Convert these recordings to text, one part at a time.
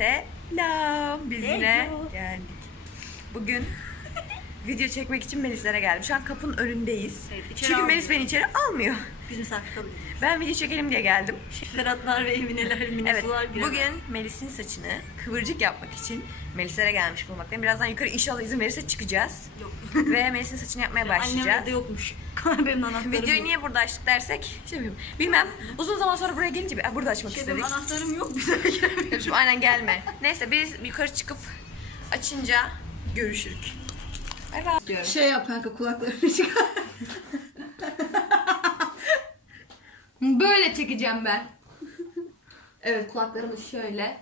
Selam. Biz yine geldik. Bugün video çekmek için Melis'lere geldim. Şu an kapının önündeyiz. Evet, içeri Çünkü almıyor. Melis beni içeri almıyor. Biz misafir kabul ediyoruz. Ben video çekelim diye geldim. Ferhatlar ve Emineler, Evet, Minesular giremez. bugün Melis'in saçını kıvırcık yapmak için Melis'lere gelmiş bulunmaktayım. Birazdan yukarı inşallah izin verirse çıkacağız. Yok. Ve Melis'in saçını yapmaya başlayacağız. Annemde de yokmuş. Benim anahtarım Videoyu yok. niye burada açtık dersek, şey bilmiyorum. Bilmem. Uzun zaman sonra buraya gelince bir- burada açmak Şey, istedik. benim anahtarım yok bize. Şimdi aynen gelme. Neyse biz yukarı çıkıp açınca görüşürük. Diyorum. Şey yap kanka kulaklarını çıkar. Böyle çekeceğim ben. Evet kulaklarımı şöyle.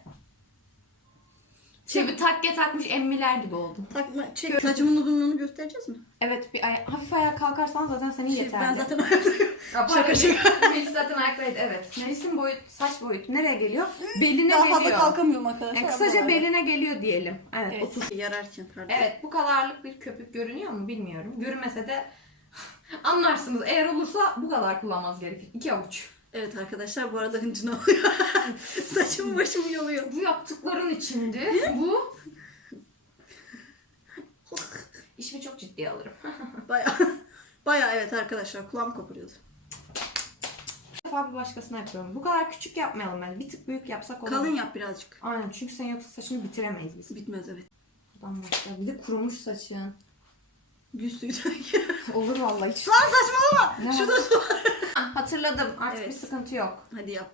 Şey bir takke takmış emmiler gibi oldum. Takma, çek. Saçımın uzunluğunu göstereceğiz mi? Evet bir ay- hafif ayağa kalkarsan zaten senin Şey, yeterli. ben zaten. Şaka şaka. Melis zaten ayaktaydı evet. Melis'in boyut, saç boyutu nereye geliyor? Beline Daha geliyor. fazla kalkamıyorum arkadaşlar. Yani kısaca beline geliyor diyelim. Evet, Evet. otur. Yararken pardon. Evet bu kadarlık bir köpük görünüyor mu bilmiyorum. Görünmese de anlarsınız. Eğer olursa bu kadar kullanmaz gerekir. İki avuç. Evet arkadaşlar bu arada hıncını alıyor. Saçımı başımı yoluyor. Bu yaptıkların içinde bu işimi çok ciddiye alırım. Baya baya evet arkadaşlar kulağım kopuruyordu. Bir defa bir başkasına yapıyorum. Bu kadar küçük yapmayalım yani. Bir tık büyük yapsak olur. Kalın yap birazcık. Aynen çünkü sen yoksa saçını bitiremeyiz biz. Bitmez evet. Buradan başla. Bir de kurumuş saçın. Suyu Olur vallahi hiç. Lan saçmalama. Ne? Şurada su var. Hatırladım. Artık Evet. bir sıkıntı yok. Hadi yap.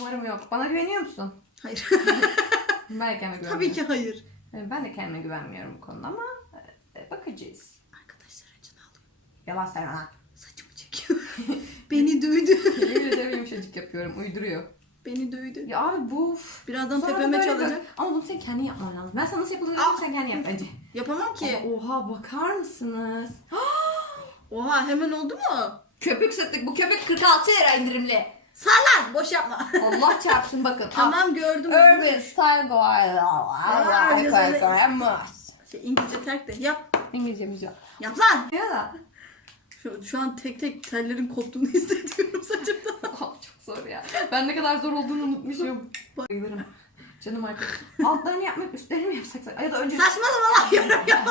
Umarım yok. Bana güveniyor musun? Hayır. Ben de kendime güvenmiyorum. Tabii ki hayır. Yani Ben de kendime güvenmiyorum bu konuda ama e, bakacağız. Arkadaşlar hıncını alıyor. Yalan söyleme lan. Saçımı çekiyor. Beni dövdü. Yemin ederim yumuşacık yapıyorum. Uyduruyor. Beni dövdü. Ya abi bu... Birazdan Sonra tepeme böyle çalacak. Ama bunu sen kendin yapman lazım. Ben sana nasıl yapılır Aa! sen kendin yap bence. Yapamam ki. Ama oha bakar mısınız? Oha hemen oldu mu? Köpük sattık. Bu köpük 46 lira indirimli. Sağlan boş yapma. Allah çarpsın bakın. tamam gördüm. Urban Style güzel. Guide. Şey, İngilizce terk de yap. İngilizcemiz yok. Yap lan. Ya da. Şu, şu an tek tek tellerin koptuğunu hissediyorum saçımda. Çok zor ya. Ben ne kadar zor olduğunu unutmuşum. Bayılırım. Canım artık. Altlarını yapmayıp üstlerini mi yapsak? Ya da önce... Saçmalama lan yorum ya.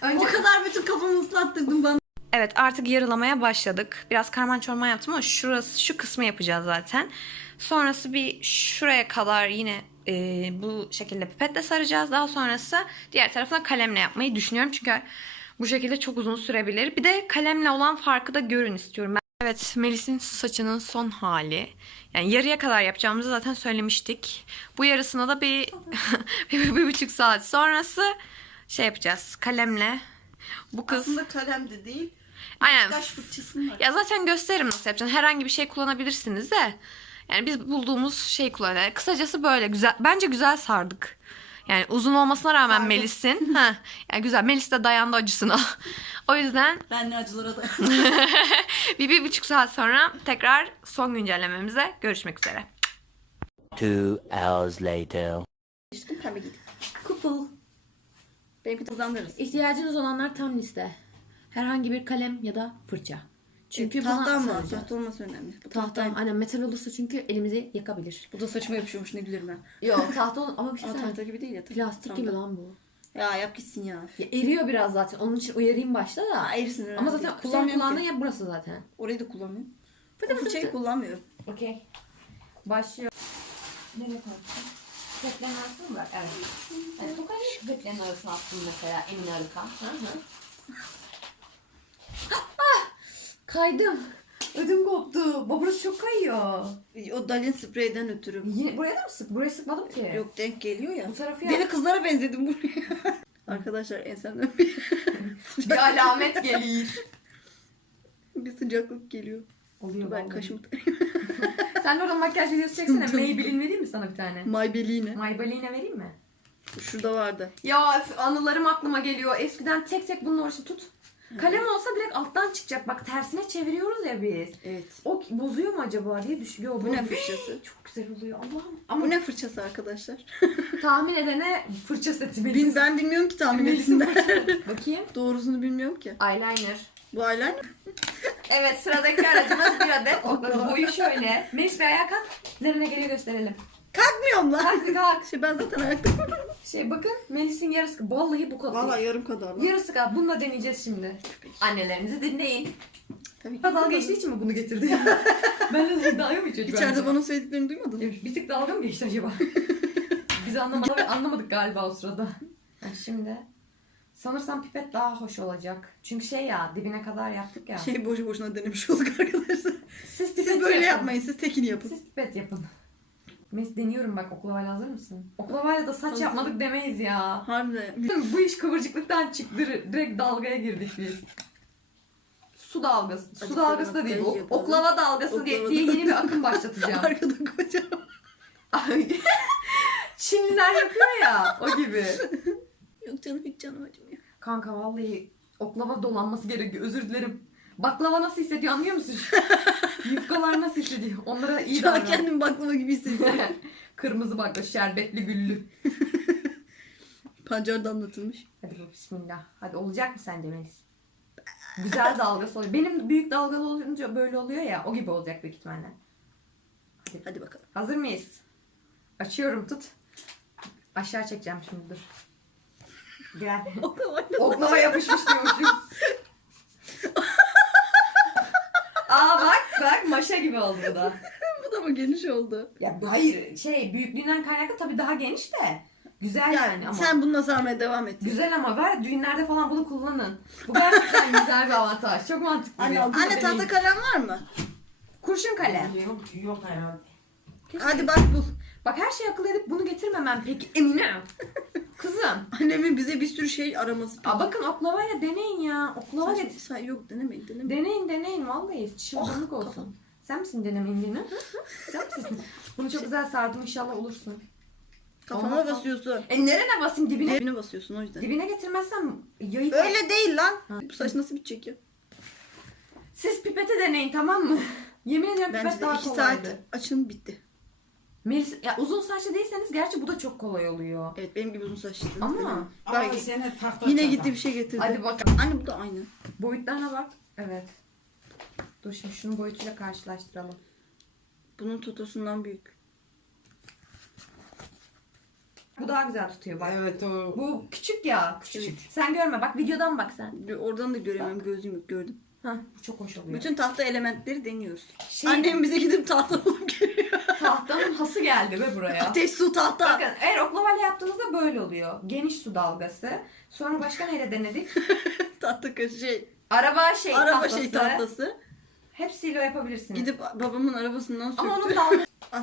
önce O kadar bütün kafamı ıslattırdın bana. Evet artık yarılamaya başladık. Biraz karman çorman yaptım ama şurası şu kısmı yapacağız zaten. Sonrası bir şuraya kadar yine e, bu şekilde pipetle saracağız. Daha sonrası diğer tarafına kalemle yapmayı düşünüyorum. Çünkü bu şekilde çok uzun sürebilir. Bir de kalemle olan farkı da görün istiyorum. Ben... Evet Melis'in saçının son hali. Yani yarıya kadar yapacağımızı zaten söylemiştik. Bu yarısına da bir, bir, bir buçuk saat sonrası şey yapacağız kalemle. Bu kız Aslında kalem de değil. aynen Kaş fırçasım var. ya zaten gösteririm nasıl yapacaksın. Herhangi bir şey kullanabilirsiniz de. Yani biz bulduğumuz şey kullanıyoruz. Kısacası böyle güzel. Bence güzel sardık. Yani uzun olmasına rağmen Sardım. Melis'in. ha, yani güzel. Melis de dayandı acısına. o yüzden Ben ne acılara dayandım. bir, bir buçuk saat sonra tekrar son güncellememize görüşmek üzere. Two hours later. Pembe giydim. Kupul. Benimki de hızlandırırız. İhtiyacınız olanlar tam liste. Herhangi bir kalem ya da fırça. Çünkü E, tahta buna mı? Tahta olması önemli. Bu Tahta, tahta. aynen metal olursa çünkü elimizi yakabilir. Bu da saçma yapışıyormuş ne bilirim ben. Yok tahta ol ama bir şey söyleyeyim. tahta gibi değil ya. Plastik Tahta. gibi lan bu. Ya yap gitsin ya. Ya eriyor biraz zaten. Onun için uyarayım başta da. Aa, erisin Ama zaten Kullanmıyorum kullandığın yer burası zaten. Orayı da kullanmıyorum. Fıtı O fırçayı kullanmıyorum. Okey. Başlıyor. Nereye koyacağım? Köklerin arasını bırak? Evet. Yani bu kadar köklerin arasına attım mesela Emine Arıkan. Hı hı. Kaydım. Ödüm koptu. Burası çok kayıyor. O Dalin spreyden ötürü. Yine buraya da mı sık? Buraya sıkmadım ki. Yok denk geliyor ya. Bu tarafı Deli yap. kızlara benzedim buraya. Arkadaşlar ensemden bir, Bir alamet geliyor. bir sıcaklık geliyor. Oluyor Ben vallahi. kaşımı Sen de oradan makyaj videosu çeksene. Maybelline vereyim mi sana bir tane? Maybelline. Maybelline vereyim mi? Şurada vardı. Ya anılarım aklıma geliyor. Eskiden tek tek bunun uğraşı tut. Kalem olsa direkt alttan çıkacak. Bak tersine çeviriyoruz ya biz. Evet. O bozuyor mu acaba diye düşünüyor. Bu ne fırçası? Çok güzel oluyor Allah'ım. Ama Bu ne fırçası arkadaşlar? tahmin edene fırça seti Bin, ben bilmiyorum ki tahmin etsinler. Bakayım. Doğrusunu bilmiyorum ki. Eyeliner. Bu eyeliner Evet sıradaki aracımız bir adet. Boyu şöyle. Melis bir ayağa kalk. Nerene geliyor gösterelim. Kalkmıyorum lan. Kalk kalk. Şey ben zaten ayaktayım. Şey bakın Melis'in yarısı vallahi bu kadar. Valla yarım kadar lan. Yarısı kadar. Bununla deneyeceğiz şimdi. Annelerinizi dinleyin. Tabii ki. Dalga geçtiği için mi bunu getirdi? ben de dalga mı geçiyor? İçeride bana söylediklerini duymadın mı? Bir tık dalga mı geçti acaba? Biz anlamadık, anlamadık galiba o sırada. Yani şimdi sanırsam pipet daha hoş olacak. Çünkü şey ya dibine kadar yaptık ya. Şey boşu boşuna denemiş olduk arkadaşlar. siz Siz böyle yapın. yapmayın. Siz tekini yapın. Siz pipet yapın. Mes deniyorum bak oklavayla hazır mısın? Oklavayla da saç Hazır. yapmadık demeyiz ya. Harbiden. Bu iş kıvırcıklıktan çıktı. Direkt dalgaya girdik biz. Su dalgası. Su Azıcık dalgası da değil. makyaj yapalım. oklava dalgası diye, Oklava diye yeni bir akım başlatacağım. Arkada kocaman. Ay. Çinliler yapıyor ya o gibi. Yok canım hiç canım acımıyor. Kanka vallahi oklava dolanması gerekiyor. Özür dilerim. Baklava nasıl hissediyor anlıyor musun? Yufkalar nasıl hissediyor? Onlara iyi Şu an davran. kendimi baklava gibi hissediyorum. Kırmızı baklava, şerbetli güllü. Pancar damlatılmış. Hadi bu bismillah. Hadi olacak mı sence Melis? Güzel dalgası oluyor. Benim büyük dalgalı olunca böyle oluyor ya. O gibi olacak büyük ihtimalle. Hadi bakalım. Hazır mıyız? Açıyorum tut. Aşağı çekeceğim şimdi dur. Gel. Oklava Oklava yapışmış diyormuşum. Aa bak bak maşa gibi oldu bu da. Bu da mı geniş oldu? Ya bu- hayır şey büyüklüğünden kaynaklı tabii daha geniş de. Güzel yani, Yani ama. sen bununla sarmaya devam et. Güzel ama ver düğünlerde falan bunu kullanın. Bu gerçekten güzel bir avantaj. Çok mantıklı. Anne, bir. anne tahta kalem var mı? Kurşun kalem. Yok, yok herhalde. Hadi bak bul. Bak her şeyi akıl edip bunu getirmemem peki Emine. Kızım. Annemin bize bir sürü şey araması. Aa, bakın oklavayla deneyin ya. Oklava Saçma- getir. say- yok denemeyin denemeyin. Deneyin deneyin vallahi çılgınlık Oh, olsun. kafam. Sen misin denemeyin? Hı? Sen misin? Bunu çok güzel sardım inşallah olursun. Kafama Olmazsa- basıyorsun. E nerene basayım dibine? Dibine basıyorsun o yüzden. Dibine getirmezsem yayık. Öyle değil lan. Ha. Bu saç nasıl bitecek ya? Siz pipeti deneyin tamam mı? Yemin ediyorum Bence pipet de daha kolaydı. saat açın bitti. Melis, ya uzun saçlı değilseniz gerçi bu da çok kolay oluyor. Evet benim gibi uzun saçlısınız Ama- değil mi? Ama Bak, seni tahta yine çatal. gitti bir şey getirdi. Hadi bakalım. Anne bu da aynı. Boyutlarına bak. Evet. Dur şimdi şunun boyutuyla karşılaştıralım. Bunun totosundan büyük. Bu daha güzel tutuyor bak. Evet o. Bu küçük ya. Küçük. Sen görme bak videodan bak sen. Oradan da göremiyorum gözüm yok gördüm. Hah bu çok hoş oluyor. Bütün tahta elementleri deniyoruz. Şey- Annem bize gidip tahta bulup geliyor. Tahtanın hası geldi be buraya. Ateş su tahta. Bakın eğer oklavayla yaptığınızda böyle oluyor. Geniş su dalgası. Sonra başka neyle denedik? tahta kaşı şey. Araba şey araba tahtası. şey tahtası. Hepsiyle yapabilirsiniz. Gidip babamın arabasından Ama söktü. onun dalgası. Al.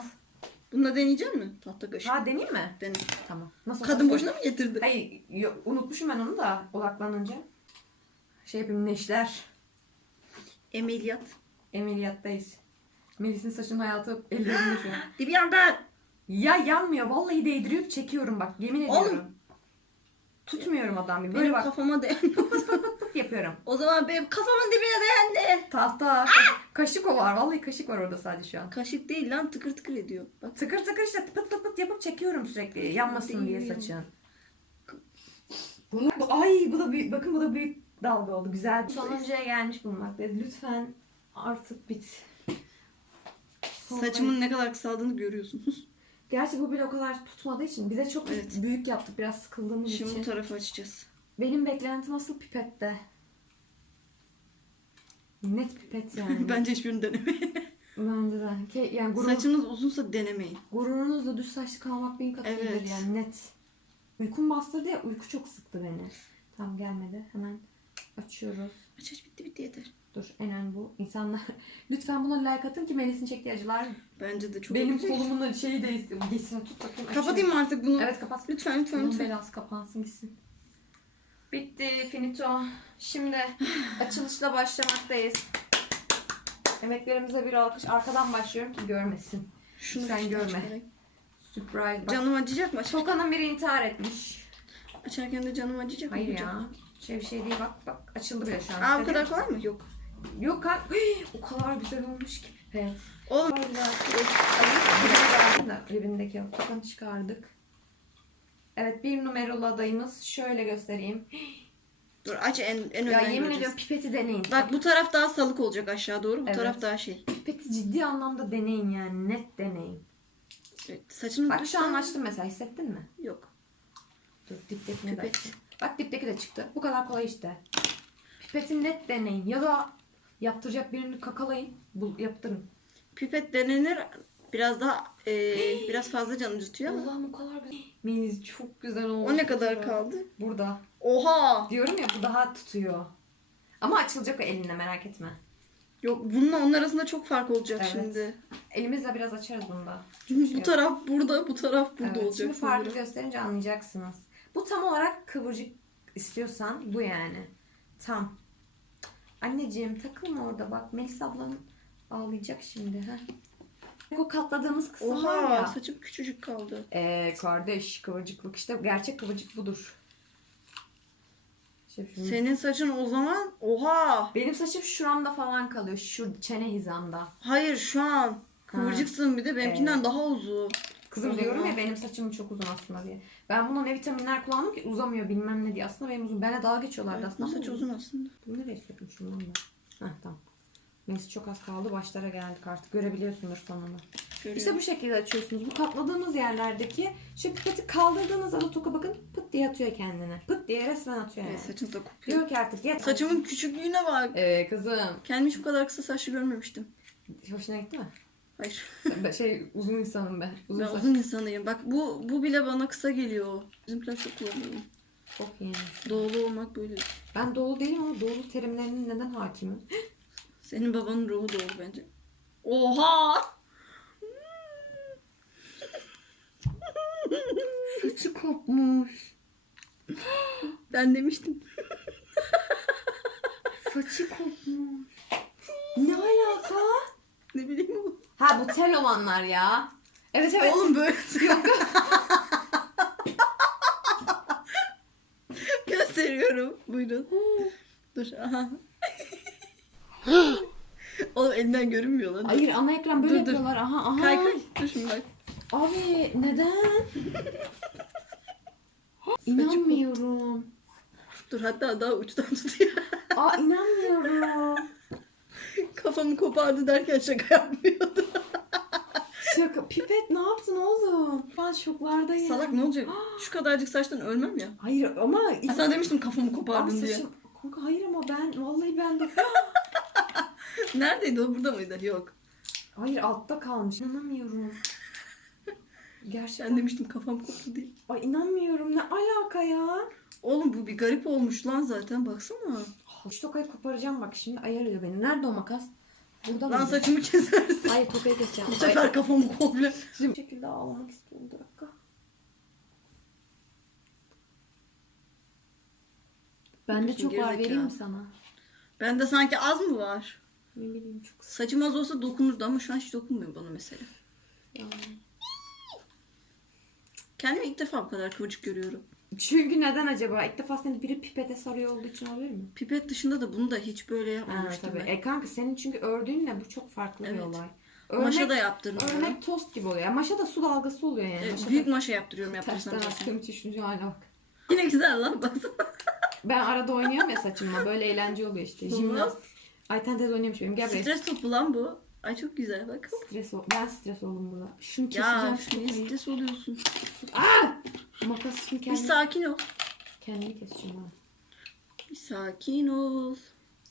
Bununla deneyecek mi? Tahta kaşı. Ha deneyeyim mi? Dene. Tamam. Nasıl? Kadın boşuna mı getirdi? Hayır yo- unutmuşum ben onu da odaklanınca. Şey yapayım neşter. Ameliyat. Emeliyattayız. Melis'in saçının hayatı ellerinde şu an. Bir yandan. Ya yanmıyor. Vallahi değdiriyor çekiyorum bak. Yemin ediyorum. Oğlum. Tutmuyorum adam gibi. Böyle Benim bak kafama pıt yapıyorum. o zaman benim kafamın dibine değendi. Tahta. Kaşık o var. Vallahi kaşık var orada sadece şu an. Kaşık değil lan tıkır tıkır ediyor. Bak. Tıkır tıkır işte pıt pıt pıt yapıp çekiyorum sürekli. Yanmasın diye saçın. Bunu, bu- ay bu da büyük, bakın bu da büyük dalga oldu. Güzel. Sonuncuya gelmiş bulunmaktayız. Lütfen artık bit. Saçımın ne kadar kısaldığını görüyorsunuz. Gerçi bu bile o kadar tutmadığı için bize çok Evet. büyük yaptık biraz sıkıldığımız Şimdi için. bu tarafı açacağız. Benim beklentim asıl pipette. Net pipet yani. Bence hiçbirini denemeyin. Bence de. Ke- yani gurur, Saçınız uzunsa denemeyin. gururunuzla düz saçlı kalmak bin kat iyidir Evet. yani net. Uykum bastırdı ya uyku çok sıktı beni. Tam gelmedi. Hemen açıyoruz. Aç aç bitti bitti yeter. Dur en önemli bu. İnsanlar lütfen buna like atın ki Melis'in çektiği acılar Bence de çok benim öpecek. kolumun şeyi de geçsin. Tut bakayım. Kapatayım mı artık bunu? Evet kapat. Lütfen lütfen Bunun lütfen. belası kapansın gitsin. Bitti finito. Şimdi açılışla başlamaktayız. Emeklerimize bir alkış. Arkadan başlıyorum ki görmesin. Şunu Sen görme. açarak. Surprise. Bak, Canım acıyacak mı? Aç- Toka'nın biri intihar etmiş. Açarken de canım acıyacak mı? Hayır ya. Şey bir şey değil bak bak açıldı bile şu an. Aa bu kadar kolay mı? Yok. Yok kanka. o kadar güzel olmuş ki. Evet. Oğlum Ribindeki tokanı çıkardık. Evet bir numaralı adayımız. Şöyle göstereyim. dur aç en, en Ya önden yemin göreceğiz. ediyorum pipeti deneyin. Bak bu taraf daha salık olacak aşağı doğru. Bu Evet. taraf daha şey. Pipeti ciddi anlamda deneyin yani. Net deneyin. Evet, saçını Bak şu an açtım mesela hissettin mi? Yok. Dur diptekini de Pipet. Bak dipteki de çıktı. Bu kadar kolay işte. Pipeti net deneyin. Ya da yaptıracak birini kakalayın. Bul, yaptırın. Pipet denenir. Biraz daha e, biraz fazla canı acıtıyor ama. Allah'ım o kadar güzel. Melis çok güzel olmuş. O ne kadar kaldı? Burada. Oha! Diyorum ya bu daha tutuyor. Ama açılacak o elinle merak etme. Yok bununla onun arasında çok fark olacak Evet. şimdi. Elimizle biraz açarız bunu da. bu taraf burada, bu taraf burada Evet, olacak. Şimdi farklı sanırım. gösterince anlayacaksınız. Bu tam olarak kıvırcık istiyorsan bu yani. Tam. Anneciğim takılma orada bak. Melis ablan ağlayacak şimdi. Heh. O katladığımız kısım var Oha! ya. Saçım küçücük kaldı. Ee, kardeş kıvırcıklık işte gerçek kıvırcık budur. İşte Senin saçın o zaman oha! Benim saçım şuramda falan kalıyor. Şu çene hizamda. Hayır şu an kıvırcıksın bir de benimkinden daha uzun. Kızım Uzun diyorum mu? ya benim saçım çok uzun aslında diye. Ben buna ne vitaminler kullandım ki uzamıyor bilmem ne diye. Aslında benim uzun. Benle dalga geçiyorlardı Evet, aslında. bu saç ama uzun aslında. Bunu nereye sökmüşüm lan ben? Heh tamam. Neyse çok az kaldı. Başlara geldik artık. Görebiliyorsundur sonunu. Görüyorum. İşte bu şekilde açıyorsunuz. Bu katladığınız yerlerdeki şu pipeti kaldırdığınızda da toka bakın pıt diye atıyor kendine. Pıt diye resmen atıyor yani. Evet, saçın da kopuyor. Diyor ki artık yeter. Saçımın küçüklüğüne bak. Ee, kızım. Kendim hiç bu kadar kısa saçlı görmemiştim. Hoşuna gitti mi? Hayır. Ben şey uzun insanım ben. Uzun Ben saç. uzun insanıyım. Bak bu bu bile bana kısa geliyor. Bizimkiler çok kullanıyor. Çok iyi. Doğulu olmak böyle. Ben doğulu değilim ama doğulu terimlerinin neden hakimim? Senin babanın ruhu doğulu bence. Oha! Saçı kopmuş. Ben demiştim. Saçı kopmuş. Ne alaka? Ne bileyim bu. Ha bu tel olanlar ya. Evet evet. Oğlum böyle. Gösteriyorum. Buyurun. Dur. Aha. Oğlum elinden görünmüyor lan. Hayır ana ekran böyle Dur, dur. yapıyorlar. Aha aha. Kay kay. Dur şimdi bak. Abi neden? İnanmıyorum. Dur hatta daha uçtan tutuyor. Aa inanmıyorum. Kafamı kopardı derken şaka yapmıyordu. Şaka. Pipet ne yaptın oğlum? Ben şoklardayım. Salak ne olacak? Şu kadarcık saçtan ölmem ya. Hayır ama Ha, sana demiştim kafamı kopardın diye. saçım- Kanka hayır ama ben vallahi ben de Neredeydi o? Burada mıydı? Yok. Hayır altta kalmış. İnanamıyorum. Gerçekten. Ben demiştim kafam koptu diye. Ay inanmıyorum. Ne alaka ya? Oğlum bu bir garip olmuş lan zaten baksana. Şu tokayı koparacağım bak şimdi ayar ediyor beni. Nerede o makas? Burada Lan mı? saçımı kesersin. Hayır tokayı keseceğim. Bu sefer kafamı komple. Bu şekilde ağlamak istiyorum. Bir dakika. Bende çok var gerizekalı. vereyim mi sana? Bende sanki az mı var? Ne bileyim çok Saçım az olsa dokunurdu ama şu an hiç dokunmuyor bana mesela. yani. Kendimi ilk defa bu kadar kıvırcık görüyorum. Çünkü neden acaba? İlk defa seni biri pipete sarıyor olduğu için olabilir mi? Pipet dışında da bunu da hiç böyle yapmamıştım tabii. ben. E kanka senin çünkü ördüğünle bu çok farklı bir Evet. olay. Maşa da yaptırmıyorum. Örnek tost gibi oluyor. Yani maşa da su dalgası oluyor yani. Evet, Maşa büyük da maşa yaptırıyorum yaptırsam tersten zaten. attığım için bak. Yine güzel lan baksana. Ben arada oynuyorum ya saçımla. Böyle eğlence oluyor işte. Jimnast. Ayten teyze oynuyormuş benim. Gel buraya. Stres topu lan bu. Ay çok güzel bak. Stres ol- Ben stres oldum burada. Şunu keseceğim. Ya şu niye stres oluyorsun? Aa! Makas şimdi Bir sakin ol. kendimi keseceğim ha. Bir sakin ol.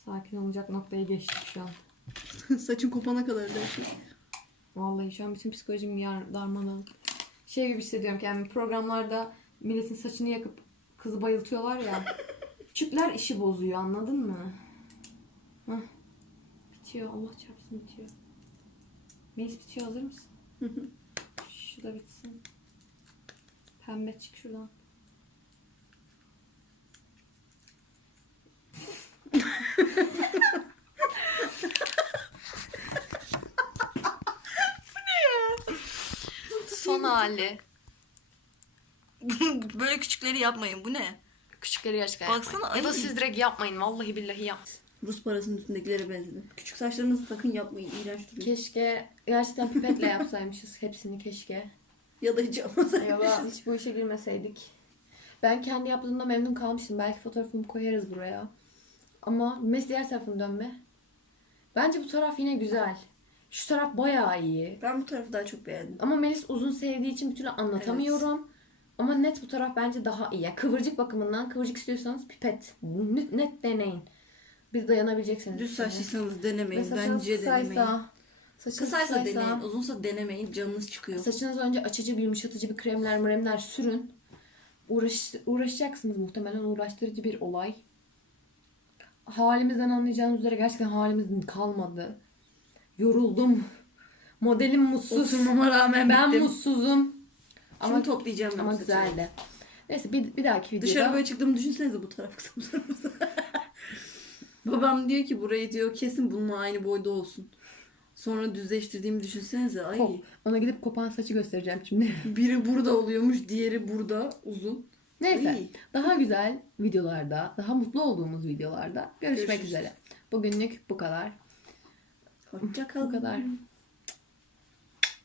Sakin olacak noktaya geçtik şu an. Saçın kopana kadar der şey. Vallahi şu an bütün psikolojim yar, darmadan. Şey gibi hissediyorum kendimi. Programlarda milletin saçını yakıp kızı bayıltıyorlar ya. Küçükler işi bozuyor anladın mı? Hah. Bitiyor. Allah çarpsın bitiyor. Melis bitiyor hazır mısın? Şu da bitsin. Pembe çık şuradan. Son hali. Böyle küçükleri yapmayın. Bu ne? Küçükleri gerçekten Baksana, yapmayın. Ya da ay. siz direkt yapmayın. Vallahi billahi yapmayın. Rus parasının üstündekilere benzedi. Küçük saçlarınızı sakın yapmayın. İğrenç duruyor. Keşke gerçekten pipetle yapsaymışız hepsini keşke. Ya da hiç yapmasaymış. Ya da hiç bu işe girmeseydik. Ben kendi yaptığımda memnun kalmıştım. Belki fotoğrafımı koyarız buraya. Ama mes diğer tarafını dönme. Bence bu taraf yine güzel. Şu taraf bayağı iyi. Ben bu tarafı daha çok beğendim. Ama Melis uzun sevdiği için bir türlü anlatamıyorum. Ama net bu taraf bence daha iyi. Yani kıvırcık bakımından kıvırcık istiyorsanız pipet. Net deneyin. Bir dayanabileceksiniz. Düz saçlıysanız denemeyin. saçınız Bence denemeyin. kısaysa, saçınız Kısaysa kısaysa, deneyin. Uzunsa denemeyin. Canınız çıkıyor. saçınız önce açıcı bir yumuşatıcı bir kremler mremler sürün. Uğraş, uğraşacaksınız muhtemelen uğraştırıcı bir olay. Halimizden anlayacağınız üzere gerçekten halimiz kalmadı. Yoruldum. Modelim mutsuz. Oturmama rağmen Ben bittim. mutsuzum. Ama Ama toplayacağım ben ama bu saçı. güzeldi. Neyse bir, bir dahaki videoda Dışarı böyle çıktığımı düşünsenize bu taraf kısa. Babam diyor ki burayı diyor kesin bununla aynı boyda olsun. Sonra düzleştirdiğimi düşünsenize. Ay Kop. Ona gidip kopan saçı göstereceğim şimdi. biri burada oluyormuş, diğeri burada uzun. Neyse. Ay. Daha güzel videolarda, daha mutlu olduğumuz videolarda görüşmek Görüşürüz. üzere. Bugünlük bu kadar. Hoşça Bu kalın. kadar.